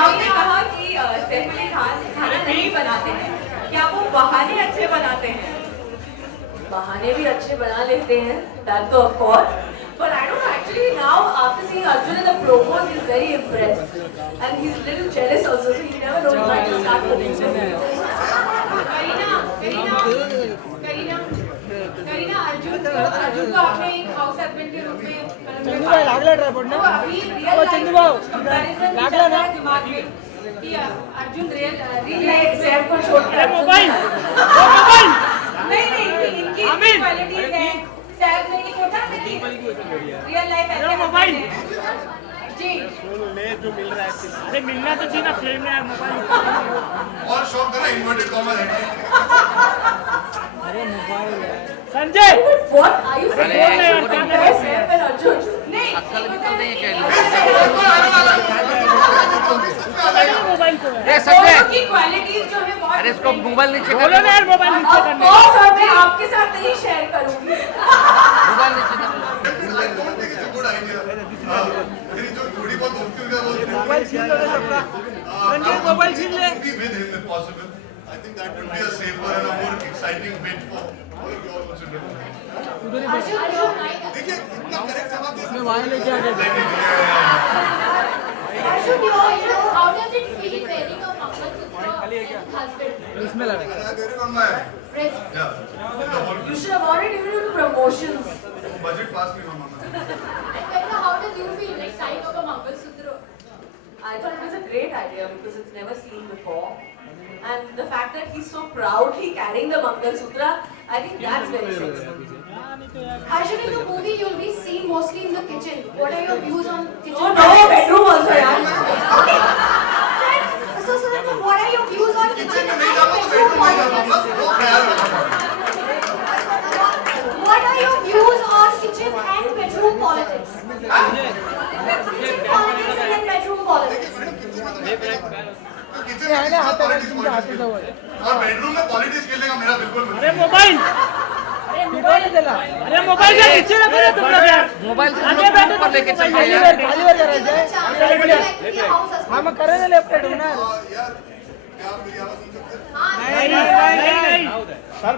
आपने कहा कि सैफ अली खान खाना नहीं बनाते हैं, क्या वो बहाने अच्छे बनाते हैं? बहाने भी अच्छे बना लेते हैं, that तो of course. But I don't know, actually now after seeing Arjun in the promos, he's very impressed. And he's a little jealous also, so you never know, he might just start cooking for you. Kareena, Arjun को आपने एक house husband के रूप में चंदू भाई लागला tripod ना अभी रियल चंदू भाऊ कंपैरिजन लागला ना दिमाग में कि अर्जुन रियल ये सैफ को छोड़कर मोबाइल नहीं इनकी क्वालिटीज हैं। सैफ ने एक होता है कि रियल लाइफ ऐसे मोबाइल जी जो मिल रहा है अरे मिलना तो चाहिए ना फ्रेम में मोबाइल और शौक करा इन्वर्टेड कॉमन है। अरे mobile Sanjay What are you saying? Compare Seth and Arjun. नहीं अक्कल भी तो नहीं है मोबाइल को ये संजय दोनों की क्वालिटीज जो है बहुत अरे इसको मोबाइल नीचे बोलो कर ना यार मोबाइल नीचे Of करने course, और मैं आपके साथ नहीं शेयर करूंगी. मोबाइल नीचे कर गुड आइडिया। मेरी जो थोड़ी बहुत दोस्ती है वो मोबाइल छीन लो सबका संजय मोबाइल छीन ले with him if possible. I think that would be a safer and a more exciting bit for all of you all also to know. देखिए इतना करेक्ट जवाब दे मैं वहां लेके आ गया Arjun, how does it feel wearing a Mangalsutra and husband? इसमें लगा I get it on my Wrist. yeah. The whole You should have already given him promotions. budget pass me mama. And Karina, how does you feel like tying up a Mangalsutra? I thought it was a great idea because it's never seen before. And the fact that he's so proudly carrying the Mangal Sutra, I think that's very sexy. Arjun, in the movie you'll be seen mostly in the kitchen. What are your views on kitchen? Oh no, bedroom also, yeah. Okay. So then what are your views on kitchen kitchen में नहीं and जाता तो bedroom bedroom में जाता politics? वो ख्याल रखना। What are your views on kitchen and bedroom politics? Kitchen politics and then bedroom politics. Kitchen में हाथ पॉलिटिक्स हाथ जवळ और बेडरूम में पॉलिटिक्स खेलने का मेरा बिल्कुल मन अरे मोबाइल अरे मोबाइल का नीचे रखो रे तुम लोग यार मोबाइल से आगे बैठो ऊपर लेके चल खाली यार वर करायचंय हां मग करे ना लेफ्ट साइड होणार यार क्या आप मेरी आवाज सुन सकते हैं? नहीं सर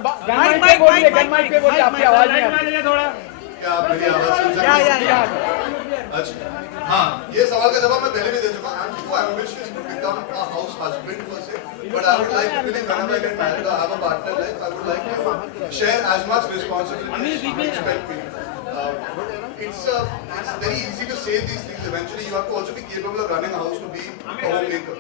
गन माइक पे बोलिए आपकी आवाज नहीं आ रही थोड़ा क्या आप मेरी आवाज सुन सकते हैं? अच्छा हाँ ये सवाल का जवाब मैं पहले भी दे चुका हूँ. I'm too ambitious to become a house husband per se, but I would like to really whenever I get married or have a partner life, I would like to share as much responsibility as she will expect me. It's very easy to say these things. Eventually, you have to also be capable of running a house to be a homemaker.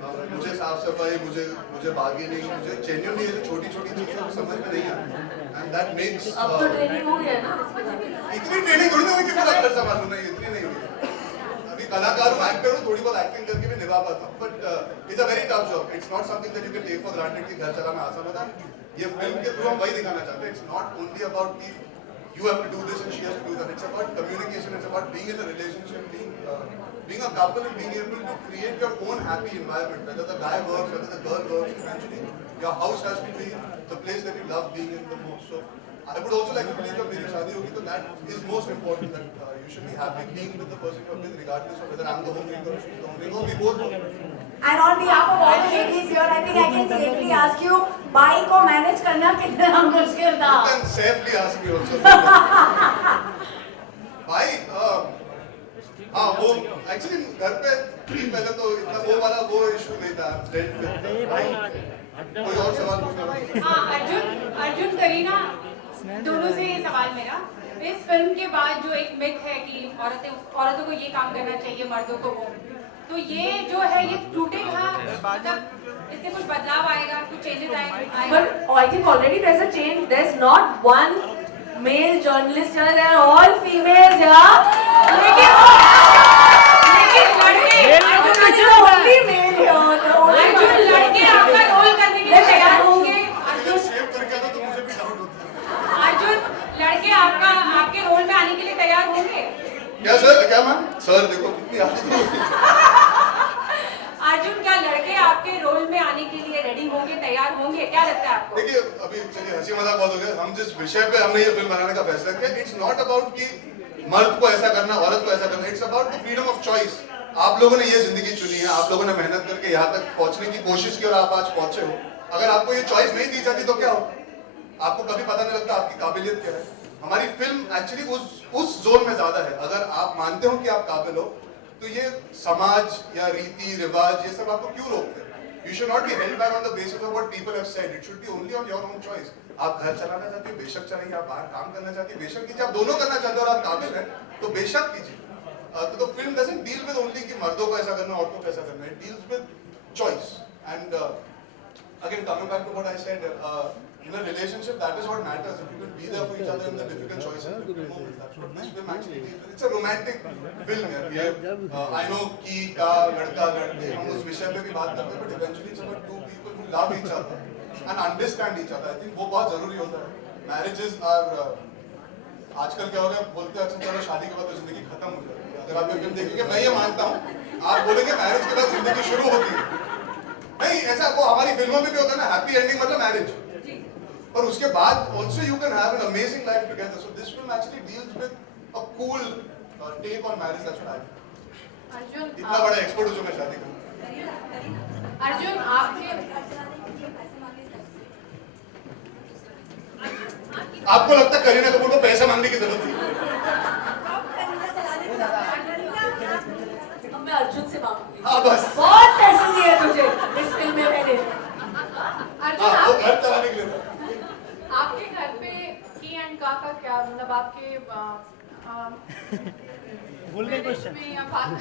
मुझे साफ सफाई मुझे bargaining मुझे genuinely ये छोटी छोटी चीजें समझ में नहीं आती एंड दैट मेक्स अब तो ट्रेनिंग हो गया ना इसके बाद. इतनी ट्रेनिंग थोड़ी ना हुई कि पूरा घर संभालूं नहीं इतनी नहीं हुई अभी कलाकार हूँ एक्टर हूँ थोड़ी बहुत एक्टिंग करके भी निभा पाता हूँ but it's a very tough job it's not something that you can take for granted कि घर चलाना आसान होता है ये फिल्म के थ्रू हम वही दिखाना चाहते हैं इट्स नॉट ओनली अबाउट की you have to do this and she has to do that. It's about communication. It's about being in a relationship, being a couple and being able to create your own happy environment. Whether the guy works, whether the girl works, eventually your house has to be the place that you love being in the most. So I would also like to believe that मेरी शादी होगी तो that is most important. That you should be happy being with the person you're with, regardless of whether I'm the homemaker or she's the homemaker. We both know. And on behalf of all the ladies here, I think I can safely ask you, by को manage करना कितना मुश्किल था? You can safely ask me also. भाई हाँ वो actually घर पे पहले तो इतना वो इशू नहीं था रेंट पे कोई और सवाल पूछना हाँ अर्जुन करीना दोनों से ये सवाल मेरा इस फिल्म के बाद जो एक मिथ है कि औरतों को ये काम करना चाहिए मर्दों को वो तो ये जो है ये टूटेगा मतलब इससे कुछ बदलाव आएगा कुछ चेंजेस आएगा But I think already there's a change. There's not one male journalist here. They're all females here. लेकिन लड़के only male here. अर्जुन लड़के आपका रोल करने के लिए तैयार होंगे शेव करके आता तो मुझे भी डाउट होता है अर्जुन लड़के आपके रोल में आने के लिए तैयार होंगे क्या सर क्या मैम सर देखो कितनी आदत है अर्जुन क्या लड़के आपके रोल में आने के लिए रेडी होंगे तैयार होंगे क्या लगता है आपको देखिए अभी चलिए हंसी मजाक बहुत हो गया हम जिस विषय पे हमने ये फिल्म बनाने का फैसला किया इट्स नॉट अबाउट कि मर्द को ऐसा करना औरत को ऐसा करना it's about the freedom of choice आप लोगों ने ये जिंदगी चुनी है, आप लोगों ने मेहनत करके यहाँ तक पहुंचने की कोशिश की और आप आज पहुंचे हो। अगर आपको ये चॉइस नहीं दी जाती तो क्या हो? आपको कभी पता नहीं लगता आपकी काबिलियत क्या है। हमारी फिल्म एक्चुअली उस जोन में ज्यादा है। अगर आप मानते हो कि आप काबिल हो तो ये समाज या रीति रिवाज ये सब आपको क्यों रोकते हैं? You should not be held back on the basis of what people have said. It should be only on your own choice. आप घर चलाना चाहते हो बेशक चलाइए, आप बाहर काम करना चाहते हो बेशक कीजिए, आप दोनों करना चाहते हो और आप काबिल हैं तो बेशक कीजिए। तो film doesn't deal with only कि मर्दों को ऐसा करना है, औरतों को ऐसा करना है। It deals with choice. And again coming back to what I said, in a relationship that is what matters. If you can be there for each other in the difficult choices, that's what this film actually deals with. It's a romantic film है ये। I know कि लड़का लड़की हम उस विषय पे भी बात करते हैं, but eventually it's about two people who love each other and understand each other. I think वो बहुत जरूरी होता है। Marriages are आजकल क्या हो गया, बोलते हैं अच्छा चलो शादी के बाद तो जिंदगी खत्म हो जाती है। अगर आप ये फिल्म देखेंगे, मैं ये मानता हूँ, आप बोलेंगे मैरिज के बाद जिंदगी शुरू होती है, नहीं ऐसा वो हमारी फिल्मों में भी होता है ना, हैप्पी एंडिंग मतलब मैरिज, और उसके बाद also you can have an amazing life together. So this film actually deals with a cool take on marriage. That's what I feel. Arjun, इतना बड़ा एक्सपर्ट हूँ जो मैं शादी करूँ। अर्जुन आपके आपको लगता है करीना कपूर को पैसा मांगने की जरूरत थी? अब मैं अर्जुन से मांगूंगी। हाँ बस। बहुत पैसे दिए तुझे इस फिल्म में मैंने। अर्जुन हाँ वो घर चलाने के लिए था। आपके घर पे की एंड का क्या मतलब आपके भूल गए क्वेश्चन। में या फादर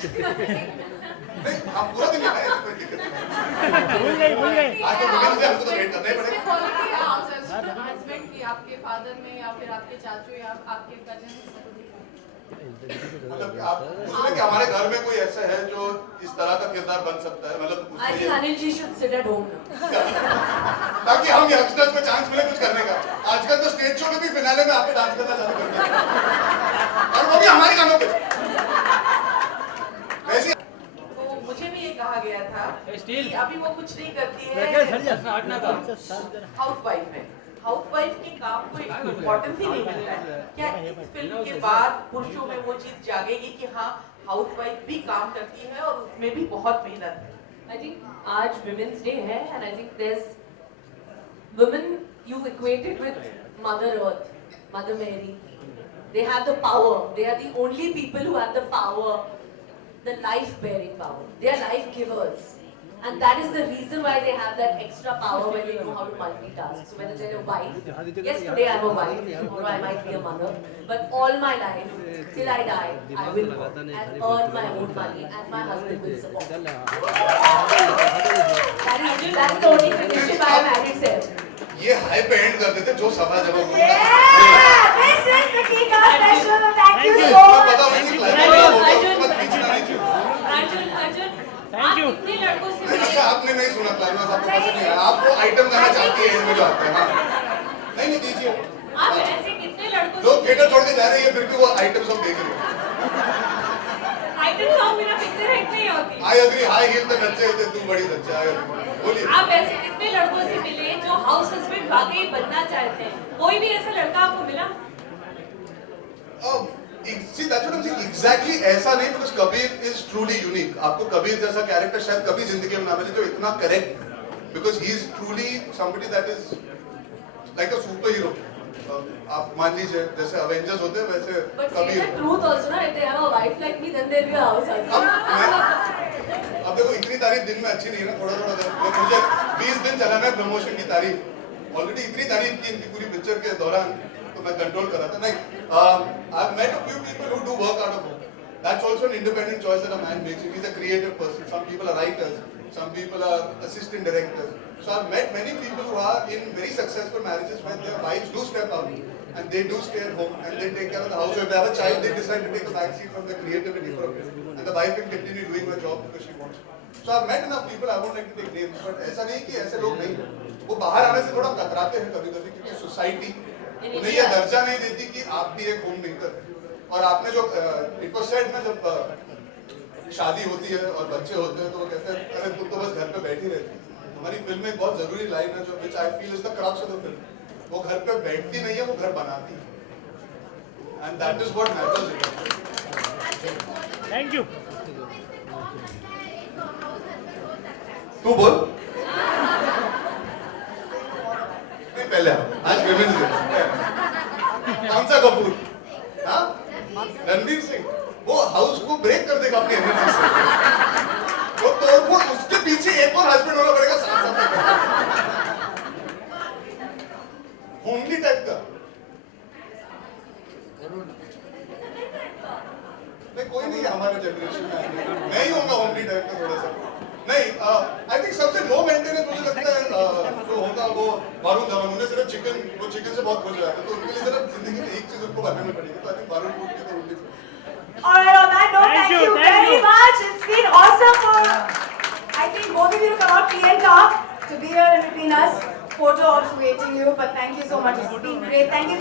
नहीं हम पूरा दिन लगाए कोई दिक्कत नहीं। भूल गए आज तो मिडिल से हमको तो वेट करना ही पड़ेगा। क्वालिटी है हस्बैंड की आपके फादर में या फिर आपके चाचू या आपके कजिन? मतलब कि आप पूछ रहे हैं कि हमारे घर में कोई ऐसा है जो इस तरह का किरदार बन सकता है, मतलब I think Anil ji should sit at home now. ताकि हम यंगस्टर्स को चांस मिले कुछ करने का। आजकल तो स्टेज शो में भी फिनाले में आपके डांस करना चालू कर दिया और वो भी हमारे गानों पे। वैसे तो मुझे भी ये कहा गया था कि अभी वो कुछ नहीं करती है, हाउस वाइफ है, हाउस वाइफ के काम को इम्पोर्टेंस ही नहीं मिलता है। क्या इस फिल्म के बाद पुरुषों में वो चीज जागेगी कि हाँ हाउस वाइफ भी काम करती है और उसमें भी बहुत मेहनत है? I think आज Women's Day है and I think there's women you equated with Mother Earth, Mother Mary. They have the power. They are the only people who have the power, the life-bearing power. They are life givers. And that is the reason why they have that extra power when they know how to multitask. So whether they're a wife, yes, today I'm a wife, tomorrow I might be a mother, but all my life, till I die, I will work and earn my own money and my husband will support me. That's the only condition why I'm married, sir. ये high पे and कर देते जो सभा जब Yeah, this is the Kika special. Thank you so पता much. नहीं climax मत खींचना नहीं चाहिए। Arjun Thank you. कितने लड़कों से नहीं, अच्छा आपने नहीं सुना क्लाइमेक्स, आपको पसंद नहीं आया, आपको आइटम गाना चाहती है इसमें जो आता है। हाँ नहीं दीजिए। आप ऐसे कितने लड़कों लोग थिएटर छोड़ के जा रहे हैं फिर भी वो आइटम सब देख रहे हैं। आइटम सॉन्ग बिना पिक्चर हिट नहीं होती। आई एग्री, हाई हील पे नच्चे थे तुम बड़ी सच्चा है। बोलिए। आप ऐसे कितने लड़कों से मिले जो हाउस हस्बैंड वाकई बनना चाहते हैं? कोई भी ऐसा लड़का आपको मिला? See, that's what I'm saying. Exactly ऐसा नहीं, because Kabir is truly unique. आपको कबीर जैसा कैरेक्टर शायद कभी जिंदगी में ना मिले जो इतना correct, because he is truly somebody that is like a superhero. आप मान लीजिए जैसे अवेंजर्स होते हैं वैसे But say Kabir. the truth also, na, if they have a wife like me, then they'll be a house husband. अब देखो इतनी तारीफ दिन में अच्छी नहीं है ना, थोड़ा थोड़ा कर। मुझे 20 दिन चलाना है प्रमोशन की तारीफ, ऑलरेडी इतनी तारीफ की इनकी पूरी पिक्चर के दौरान, तो मैं कंट्रोल कर रहा था। नहीं, I've met a few people who do work out of home. That's also an independent choice that a man makes. He's a creative person. Some people are writers, some people are assistant directors. So I've met many people who are in very successful marriages when their wives do step out and they do stay at home and they take care of the house. So if they have a child, they decide to take a back seat from their creativity for a bit, and the wife can continue doing her job because she wants to. So I've met enough people. I won't like to take names, but ऐसा नहीं कि ऐसे लोग नहीं हैं। वो बाहर आने से थोड़ा कतराते हैं कभी-कभी, क्योंकि सोसाइटी उन्हें ये दर्जा नहीं देती कि आप भी एक होम मेकर हैं। और आपने जो इट वाज सेड ना, जब शादी होती है और बच्चे होते हैं तो वो कहते हैं अरे तुम तो बस घर पे बैठी रहती। हमारी फिल्म में एक बहुत जरूरी लाइन है जो which I feel is the crux of the film. वो घर पे बैठती नहीं है, वो घर बनाती है, and that is what matters. Thank you. तू बोल नहीं पहले आज विमेंस डे कौन सा कपूर हाँ रणवीर सिंह वो हाउस को ब्रेक कर देगा अपनी एनर्जी से वो तोड़फोड़ उसके पीछे एक और हस्बैंड होना पड़ेगा साथ साथ होमली टाइप का नहीं कोई नहीं है हमारे जनरेशन में मैं ही होगा होमली टाइप का थोड़ा सा नहीं आई थिंक सबसे लो मेंटेनेंस मुझे लगता है जो होगा वो वरुण धवन उन्हें सिर्फ चिकन वो चिकन से बहुत खुश हो जाते हैं तो उनके लिए सिर्फ जिंदगी में एक चीज उनको करने में पड़ेगी तो आई थिंक वरुण फूड की तो उनकी Alright, on that note, Thank thank you, you thank very you. much. It's been awesome for, I think, both of you to come out, P and talk, to be here in between us. Photo ops waiting you, but thank you so much. It's been great. Thank you.